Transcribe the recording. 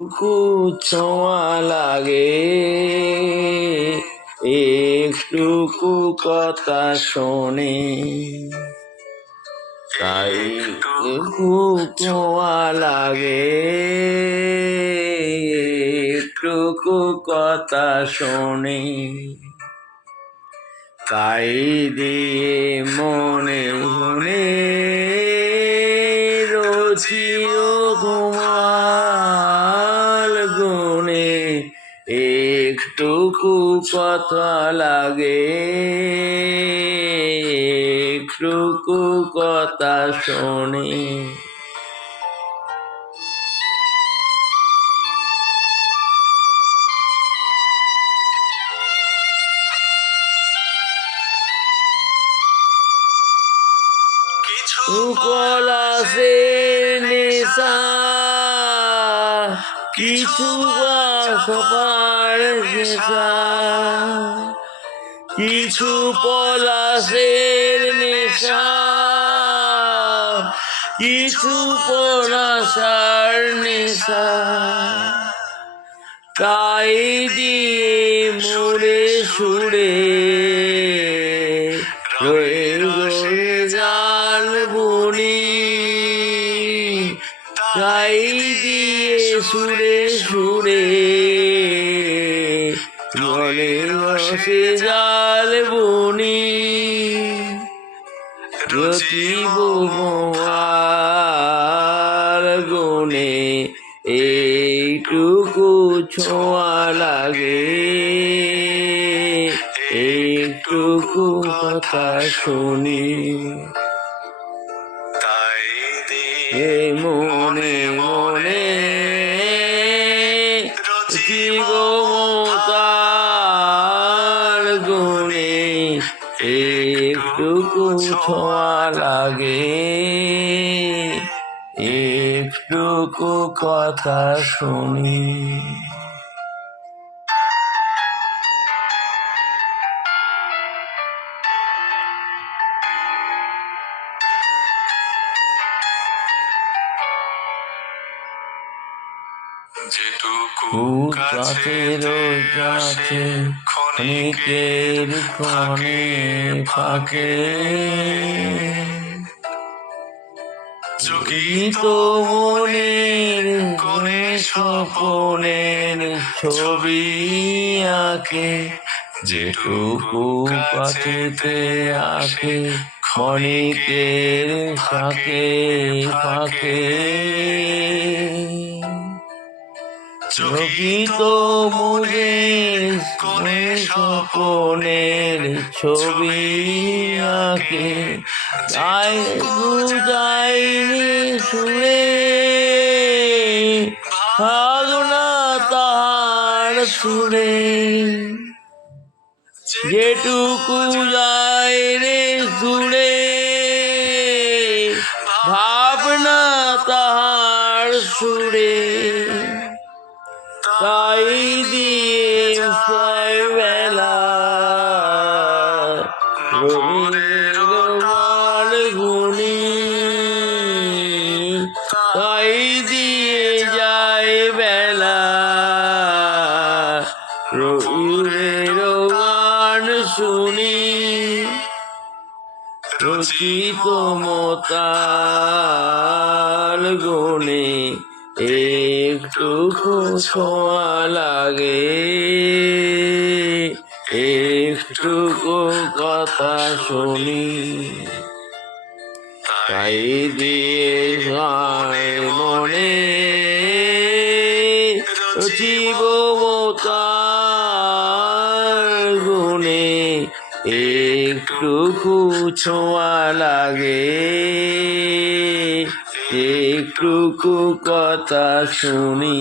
ছোঁয়া লাগে, একটুকু কথা শোনে, তাই খুব ছোঁয়া লাগে, একটুকু কথা শোনে, তাই দিয়ে মনে মনে রচিও তোমার গুণে, একটুকু কথা লাগে, একটুকু কথা শোনে। কিছু কলাসে নেশা, কিছু সপার নেশা, কিছু পলাশের নেশা, কিছু পলাশার নেশা, তাই দিয়ে মোরে সুরে রয়ে রয়ে জাল বুনি, তাই দিয়ে সুরে সুরে রয়ে রসে জাল বুনি, রচিব তোমার গুণে, এইটুকু ছোঁয়া লাগে, একটুকু কথা শুনি, তাই দিয়ে মনে মনে রচিব তার গুণে, একটুকু ছোঁয়া লাগে, একটুকু কথা শুনি। যেটুকু কাছের কাছে ক্ষণিকের ক্ষণে ফাঁকে, চকিত মনের কোণে স্বপনের ছবি আঁকে, যেটুকু কাছেতে আঁকে ক্ষণিকের ফাঁকে ফাঁকে, চকিত মনের কোণে স্বপনের ছবি আঁকে, তাই বুঝাইনি সুরে ভাবনা তাহার সুরে, যেটুকু যায় রে সুরে ভাবনা তাহার সুরে, তাই দিয়ে বেলা রবির গান গুনি, তাই দিয়ে যায় বেলা রবির গান শুনি, রচিত মতাল গুণে, একটুকু ছোঁয়া লাগে, একটুকু কথা শুনি, তাই দিয়ে মনে রচিব তার গুণে, একটুকু ছোঁয়া লাগে, একটুকু কথা শুনি।